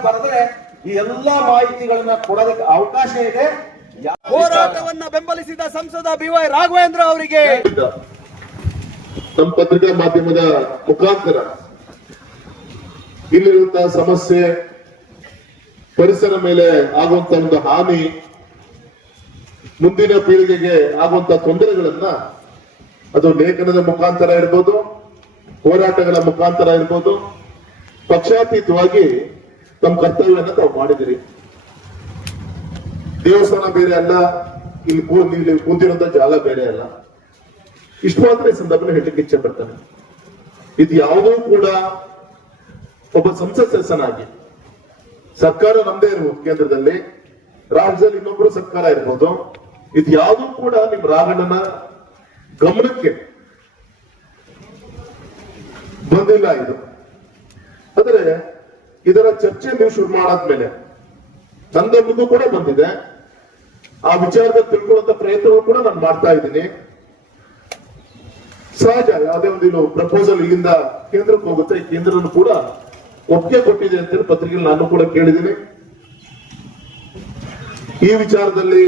ಬರೆದ್ರೆ ಈ ಎಲ್ಲಾ ಮಾಹಿತಿಗಳನ್ನ ಕೊಡೋದಕ್ಕೆ ಅವಕಾಶ ಇದೆ. ಹೋರಾಟವನ್ನ ಬೆಂಬಲಿಸಿದ ಸಂಸದ ಬಿ ವೈ ರಾಘವೇಂದ್ರ ಅವರಿಗೆ. ನಮ್ಮ ಪತ್ರಿಕಾ ಮಾಧ್ಯಮದ ಮುಖಾಂತರ ಇಲ್ಲಿರುವಂತಹ ಸಮಸ್ಯೆ ಪರಿಸರ ಮೇಲೆ ಆಗುವಂತ ಒಂದು ಹಾನಿ ಮುಂದಿನ ಪೀಳಿಗೆಗೆ ಆಗುವಂತ ತೊಂದರೆಗಳನ್ನ ಅದು ಲೇಖನದ ಮುಖಾಂತರ ಇರ್ಬೋದು ಹೋರಾಟಗಳ ಮುಖಾಂತರ ಇರ್ಬೋದು. ಪಕ್ಷಾತೀತವಾಗಿ ತಮ್ಮ ಕರ್ತವ್ಯವನ್ನು ತಾವು ಮಾಡಿದಿರಿ ದೇವಸ್ಥಾನ ಬೇರೆ ಅಲ್ಲ, ಇಲ್ಲಿ ಇಲ್ಲಿ ಕೂತಿರುವಂತ ಜಾಗ ಬೇರೆ ಅಲ್ಲ. ಇಷ್ಟು ಮಾತ್ರ ಈ ಸಂದರ್ಭದಲ್ಲಿ ಹೇಳಲಿಕ್ಕೆ ಇಚ್ಛೆ ಪಡ್ತಾನೆ. ಇದು ಯಾವುದೂ ಕೂಡ ಒಬ್ಬ ಸಂಸತ್ ಸದಸ್ಯನಾಗಿ, ಸರ್ಕಾರ ನಮ್ದೇ ಇರ್ಬೋದು ಕೇಂದ್ರದಲ್ಲಿ, ರಾಜ್ಯದಲ್ಲಿ ಇನ್ನೊಬ್ಬರು ಸರ್ಕಾರ ಇರ್ಬೋದು, ಇದು ಯಾವುದೂ ಕೂಡ ನಿಮ್ ರಾವಣನ ಗಮನಕ್ಕೆ ಬಂದಿಲ್ಲ ಇದು. ಆದ್ರೆ ಇದರ ಚರ್ಚೆ ನೀವು ಶುರು ಮಾಡಾದ್ಮೇಲೆ ಮುಂದೂ ಕೂಡ ಬಂದಿದೆ. ಆ ವಿಚಾರದ ತಿಳ್ಕೊಳ್ಳುವಂತ ಪ್ರಯತ್ನವೂ ಕೂಡ ನಾನು ಮಾಡ್ತಾ ಇದ್ದೀನಿ. ಸಹಜ, ಯಾವುದೇ ಒಂದು ಇನ್ನು ಪ್ರಪೋಸಲ್ ಇಲ್ಲಿಂದ ಕೇಂದ್ರಕ್ಕೆ ಹೋಗುತ್ತೆ ಕೇಂದ್ರನು ಕೂಡ ಒಪ್ಪಿಗೆ ಕೊಟ್ಟಿದೆ ಅಂತೇಳಿ ಪತ್ರಿಕೆಯಲ್ಲಿ ನಾನು ಕೂಡ ಕೇಳಿದ್ದೀನಿ. ಈ ವಿಚಾರದಲ್ಲಿ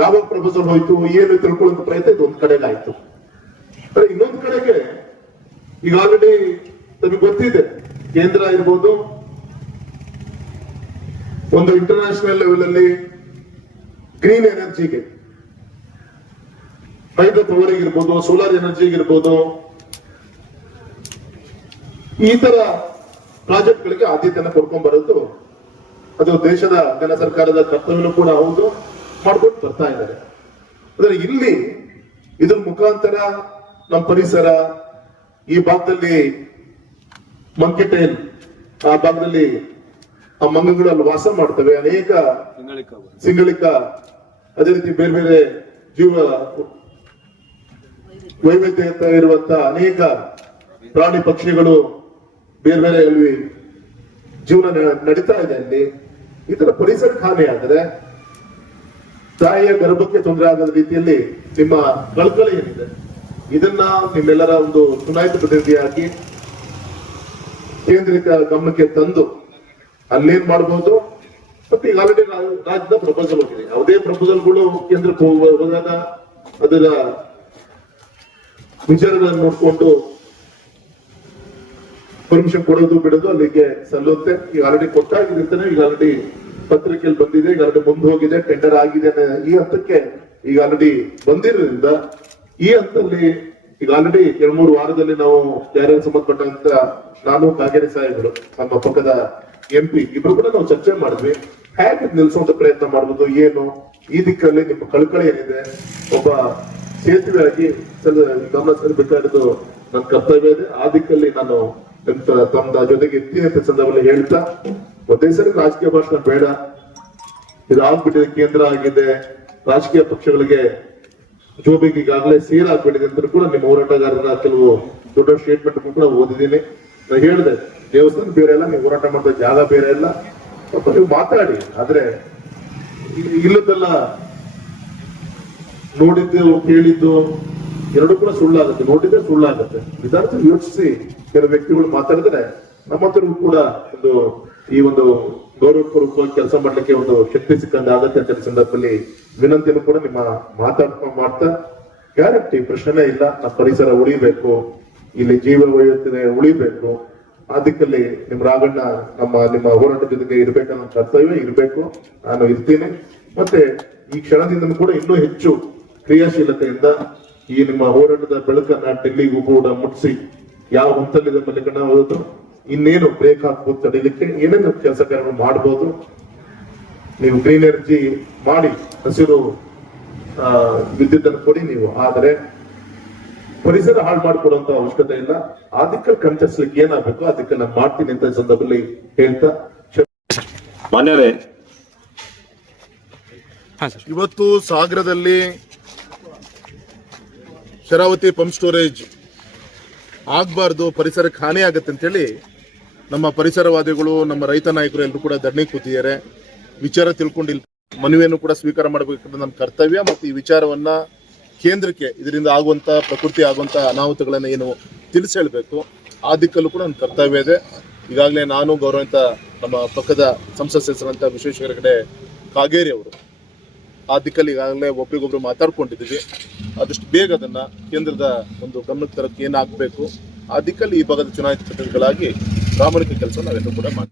ಯಾವ ಪ್ರಪೋಸಲ್ ಹೋಯ್ತು, ಏನು ತಿಳ್ಕೊಳ್ಳುವಂತ ಪ್ರಯತ್ನ ಇದು, ಒಂದ್ ಕಡೆಗೆ ಆಯ್ತು. ಇನ್ನೊಂದ್ ಕಡೆಗೆ ಈಗ ಆಲ್ರೆಡಿ ನಮಗೆ ಗೊತ್ತಿದೆ. ಕೇಂದ್ರ ಇರ್ಬೋದು. ಒಂದು ಇಂಟರ್ನ್ಯಾಷನಲ್ ಲೆವೆಲ್ ಅಲ್ಲಿ ಗ್ರೀನ್ ಎನರ್ಜಿಗೆ ಹೈಡ್ರೋ ಪವರ್ ಇರ್ಬೋದು ಸೋಲಾರ್ ಎನರ್ಜಿ ಇರ್ಬೋದು ಈ ತರ ಪ್ರಾಜೆಕ್ಟ್ ಗಳಿಗೆ ಆದ್ಯತೆಯನ್ನು ಕೊಡ್ಕೊಂಡ್ ಬರೋದು ಅದು ದೇಶದ ಜನ ಸರ್ಕಾರದ ಕರ್ತವ್ಯನೂ ಕೂಡ ಹೌದು. ಮಾಡ್ಕೊಂಡು ಬರ್ತಾ ಇದ್ದಾರೆ. ಆದರೆ ಇಲ್ಲಿ ಇದ್ರ ಮುಖಾಂತರ ನಮ್ಮ ಪರಿಸರ ಈ ಭಾಗದಲ್ಲಿ ಮಂಕಿಟೇಲ್ ಆ ಭಾಗದಲ್ಲಿ ಆ ಮಂಗಗಳು ಅಲ್ಲಿ ವಾಸ ಮಾಡ್ತವೆ. ಅನೇಕ ಸಿಂಗಳಿಕ, ಅದೇ ರೀತಿ ಬೇರೆ ಬೇರೆ ಜೀವ ವೈವಿಧ್ಯತೆ ಇರುವಂತ ಅನೇಕ ಪ್ರಾಣಿ ಪಕ್ಷಿಗಳು ಬೇರೆ ಬೇರೆ ಅಲ್ಲಿ ಜೀವನ ನಡೀತಾ ಇದೆ ಅಲ್ಲಿ. ಈ ಪರಿಸರ ಹಾನಿ ಆದರೆ ತಾಯಿಯ ಗರ್ಭಕ್ಕೆ ತೊಂದರೆ ಆಗದ ರೀತಿಯಲ್ಲಿ ನಿಮ್ಮ ಕಳಕಳಿ ಏನಿದೆ? ಇದನ್ನ ನಿಮ್ಮೆಲ್ಲರ ಒಂದು ಚುನಾಯಿತ ಪ್ರತಿನಿಧಿಯಾಗಿ ಕೇಂದ್ರಿತ ಗಮನಕ್ಕೆ ತಂದು ಅಲ್ಲೇನ್ ಮಾಡಬಹುದು ಮತ್ತೆ ಈಗ ಆಲ್ರೆಡಿ ರಾಜ್ಯದ ಪ್ರಪೋಸಲ್ ಹೋಗಿದೆ ಯಾವುದೇ ಪ್ರಪೋಸಲ್ಗಳು ಕೇಂದ್ರಕ್ಕೆ ಹೋಗುವ- ಹೋದಾಗ ಅದರ ವಿಚಾರಗಳನ್ನು ನೋಡ್ಕೊಂಡು ಪರ್ಮಿಷನ್ ಕೊಡೋದು, ಬಿಡೋದು ಅಲ್ಲಿಗೆ ಸಲ್ಲುತ್ತೆ. ಈಗ ಆಲ್ರೆಡಿ ಅಂತಾನೆ, ಈಗ ಆಲ್ರೆಡಿ ಪತ್ರಿಕೆಯಲ್ಲಿ ಬಂದಿದೆ, ಈಗ ಆಲ್ರೆಡಿ ಮುಂದೆ ಹೋಗಿದೆ ಟೆಂಡರ್ ಆಗಿದೆ ಈ ಹಂತಕ್ಕೆ ಈಗ ಆಲ್ರೆಡಿ ಬಂದಿರೋದ್ರಿಂದ ಈ ಹಂತದಲ್ಲಿ ಈಗ ಆಲ್ರೆಡಿ ಎರಡ್ ಮೂರು ವಾರದಲ್ಲಿ ನಾವು ಯಾರ್ಯಾರು ಸಂಬಂಧಪಟ್ಟಂತ ನಾನು ಕಾಗೇರಿ ಸಾಹೇಬರು, ನಮ್ಮ ಪಕ್ಕದ ಎಂ ಪಿ ಇಬ್ರು ಕೂಡ ನಾವು ಚರ್ಚೆ ಮಾಡಿದ್ವಿ. ಹೇಗೆ ನಿಲ್ಸುವಂತ ಪ್ರಯತ್ನ ಮಾಡಬಹುದು ಏನು? ಈ ದಿಕ್ಕಲ್ಲಿ ನಿಮ್ಮ ಕಳಕಳಿ ಏನಿದೆ? ಒಬ್ಬ ಸೇತುವೆ ಆಗಿ ಗಮನ ಸೆಲ್ಬೇಕಾಗಿರೋದು ನನ್ನ ಕರ್ತವ್ಯ ಇದೆ. ಆ ದಿಕ್ಕಲ್ಲಿ ನಾನು ತಮ್ಮ ಜೊತೆಗೆ ಇರ್ತೀನಿ ಅಂತ ಸಂದರ್ಭದಲ್ಲಿ ಹೇಳ್ತಾ, ಒಂದೇ ಸರಿ ರಾಜಕೀಯ ಭಾಷಣ ಬೇಡ. ಇದಾಗ್ಬಿಟ್ಟಿದೆ, ಕೇಂದ್ರ ಆಗಿದೆ. ರಾಜಕೀಯ ಪಕ್ಷಗಳಿಗೆ ಜೋಬಿಗೆ ಈಗಾಗಲೇ ಸೇಲ್ ಆಗ್ಬಿಟ್ಟಿದೆ ಅಂತ ಕೂಡ ನಿಮ್ಮ ಹೋರಾಟಗಾರರ ಕೆಲವು ದೊಡ್ಡ ಸ್ಟೇಟ್ಮೆಂಟ್ ಕೂಡ ಓದಿದ್ದೀನಿ. ನಾನು ಹೇಳಿದೆ, ದೇವಸ್ಥಾನ ಬೇರೆ ಇಲ್ಲ ನೀವು ಹೋರಾಟ ಮಾಡಿದ ಜಾಗ ಬೇರೆ ಇಲ್ಲ ಸ್ವಲ್ಪ ನೀವು ಮಾತಾಡಿ, ಆದ್ರೆ ಇಲ್ಲದೆಲ್ಲ ನೋಡಿದ್ದು, ಕೇಳಿದ್ದು ಎರಡು ಕೂಡ ಸುಳ್ಳಾಗುತ್ತೆ, ನೋಡಿದ್ರೆ ಸುಳ್ಳಾಗುತ್ತೆ. ನಿಧಾನ ಯೋಚಿಸಿ ಕೆಲವು ವ್ಯಕ್ತಿಗಳು ಮಾತಾಡಿದ್ರೆ ನಮ್ಮ ಹತ್ರವೂ ಕೂಡ ಒಂದು ಈ ಒಂದು ಗೌರವಪೂರ್ವಕವಾಗಿ ಕೆಲಸ ಮಾಡ್ಲಿಕ್ಕೆ ಒಂದು ಶಕ್ತಿ ಸಿಕ್ಕಂತ ಆಗತ್ತೆ ಅಂತ ಸಂದರ್ಭದಲ್ಲಿ ವಿನಂತಿಯನ್ನು ಕೂಡ ನಿಮ್ಮ ಮಾತಾಡ್ಕೊಂಡು ಮಾಡ್ತಾ, ಗ್ಯಾರಂಟಿ ಪ್ರಶ್ನೆ ಇಲ್ಲ, ನಮ್ಮ ಪರಿಸರ ಉಳಿಬೇಕು, ಇಲ್ಲಿ ಜೀವ ವೈವಿಧ್ಯತೆ ಉಳಿಬೇಕು, ಅದಕ್ಕಲ್ಲಿ ದಿಕ್ಕಲ್ಲಿ ನಿಮ್ ರಾಘಣ್ಣ ನಮ್ಮ, ನಿಮ್ಮ ಹೋರಾಟದ ಜೊತೆಗೆ ಇರ್ಬೇಕನ್ನೋ ಕರ್ತವ್ಯ, ಇರಬೇಕು, ನಾನು ಇರ್ತೀನಿ. ಮತ್ತೆ ಈ ಕ್ಷಣದಿಂದ ಕೂಡ ಇನ್ನೂ ಹೆಚ್ಚು ಕ್ರಿಯಾಶೀಲತೆಯಿಂದ ಈ ನಿಮ್ಮ ಹೋರಾಟದ ಬೆಳಕನ್ನ ಡೆಲ್ಲಿಗೂ ಕೂಡ ಮುಟ್ಸಿ, ಯಾವ ಹಂತಲ್ಲಿದೆ ಮಲ್ಲಿಕಣ್ಣ ಹೋದ್ರು ಇನ್ನೇನು ಬ್ರೇಕ್ ಹಾಕ್ಬೋದು ತಡೀಲಿಕ್ಕೆ ಏನೇನು ಕೆಲಸ ಕಾರ್ಯಗಳು ಮಾಡ್ಬೋದು ನೀವು ಗ್ರೀನ್ ಎನರ್ಜಿ ಮಾಡಿ ಹಸಿರು ವಿದ್ಯುತ್ ಅನ್ನು ಕೊಡಿ ನೀವು. ಆದರೆ ಪರಿಸರ ಹಾಳು ಮಾಡಿಕೊಡುವಂತ ಅವಶ್ಯಕತೆ ಇಲ್ಲ. ಅದಕ್ಕೆ ಕಂಚಸ್ಲಿಕ್ಕೆ ಏನಾಗಬೇಕು ಅದಕ್ಕೆ ನಾನು ಮಾಡ್ತೀನಿ ಅಂತ ಸಂದರ್ಭದಲ್ಲಿ ಹೇಳ್ತಾ ಮಾನ್ಯರೇ. ಇವತ್ತು ಸಾಗರದಲ್ಲಿ ಶರಾವತಿ ಪಂಪ್ ಸ್ಟೋರೇಜ್ ಆಗಬಾರ್ದು ಪರಿಸರಕ್ಕೆ ಹಾನಿ ಆಗುತ್ತೆ ಅಂತೇಳಿ ನಮ್ಮ ಪರಿಸರವಾದಿಗಳು ನಮ್ಮ ರೈತ ನಾಯಕರು ಎಲ್ಲರೂ ಕೂಡ ಧರಣಿ ಕೂತಿದ್ದಾರೆ. ವಿಚಾರ ತಿಳ್ಕೊಂಡಿಲ್ಲ. ಮನವಿಯನ್ನು ಕೂಡ ಸ್ವೀಕಾರ ಮಾಡಬೇಕಂತ ನಮ್ಮ ಕರ್ತವ್ಯ ಮತ್ತು ಈ ವಿಚಾರವನ್ನ ಕೇಂದ್ರಕ್ಕೆ ಇದರಿಂದ ಆಗುವಂತ ಪ್ರಕೃತಿ ಆಗುವಂತ ಅನಾಹುತಗಳನ್ನ ಏನು ತಿಳಿಸಿ ಹೇಳಬೇಕು ಆ ದಿಕ್ಕಲ್ಲೂ ಕೂಡ ನನ್ನ ಕರ್ತವ್ಯ ಇದೆ. ಈಗಾಗಲೇ ನಾನು ಗೌರವಿತ ನಮ್ಮ ಪಕ್ಕದ ಸಂಸತ್ ಸದಸ್ಯರಂತ ವಿಶ್ವೇಶ್ವರ ಕಡೆ ಕಾಗೇರಿ ಅವರು. ಆ ದಿಕ್ಕಲ್ಲಿ ಈಗಾಗಲೇ ಒಬ್ರಿಗೊಬ್ರು ಮಾತಾಡ್ಕೊಂಡಿದ್ದೀವಿ. ಆದಷ್ಟು ಬೇಗ ಅದನ್ನ ಕೇಂದ್ರದ ಒಂದು ಗಮನಕ್ಕೆ ತರಕ್ಕೆ ಏನಾಗಬೇಕು? ಆ ದಿಕ್ಕಲ್ಲಿ ಈ ಭಾಗದ ಚುನಾಯಿತ ಪ್ರತಿನಿಧಿಗಳಾಗಿ ಪ್ರಾಮಾಣಿಕ ಕೆಲಸ ನಾವೆಲ್ಲರೂ ಕೂಡ ಮಾಡ್ತೀವಿ.